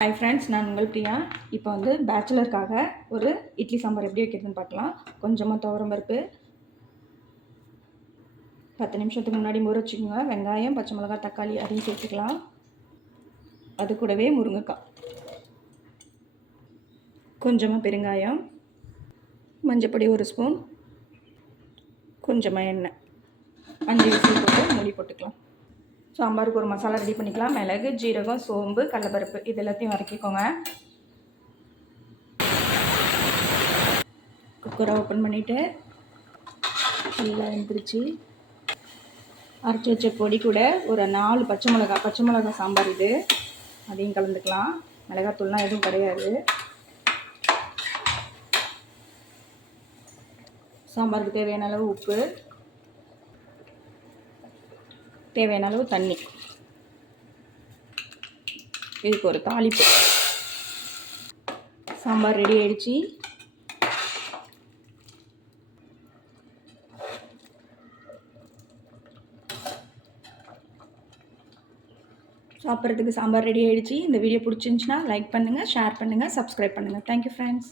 Hi friends, நான் உங்கள் பிரியா. இப்போ வந்து பேச்சுலருக்காக ஒரு இட்லி சாம்பார் எப்படி வைக்கிறதுன்னு பார்க்கலாம். கொஞ்சமாக துவரம் பருப்பு 10 நிமிஷத்துக்கு முன்னாடி ஊற வச்சுக்கோங்க. வெங்காயம், பச்சை மிளகாய், தக்காளி அதையும் சேர்த்துக்கலாம். அது கூடவே முருங்கைக்காய், கொஞ்சமாக பெருங்காயம், மஞ்சப்பொடி 1 ஸ்பூன், கொஞ்சமாக எண்ணெய், 5 விசில் போட்டு மூடி போட்டுக்கலாம். சாம்பாருக்கு ஒரு மசாலா ரெடி பண்ணிக்கலாம். மிளகு, ஜீரகம், சோம்பு, கடலைப்பருப்பு இது எல்லாத்தையும் வதக்கிக்கோங்க. குக்கரை ஓப்பன் பண்ணிவிட்டு எல்லாம் வெந்துருச்சு. அரைச்சி வச்ச பொடி கூட ஒரு 4 பச்சை மிளகாய் சாம்பார் இது, அதையும் கலந்துக்கலாம். மிளகாத்தூள்லாம் எதுவும் கிடையாது. சாம்பாருக்கு தேவையான அளவு உப்பு, தேவையான அளவு தண்ணி. இதுக்கு ஒரு தாளிப்பு. சாம்பார் ரெடி ஆயிடுச்சு. சாப்பிட்றதுக்கு சாம்பார் ரெடி ஆயிடுச்சு. இந்த வீடியோ பிடிச்சிருந்துச்சுன்னா லைக் பண்ணுங்கள், ஷேர் பண்ணுங்கள், சப்ஸ்கிரைப் பண்ணுங்கள். Thank you friends.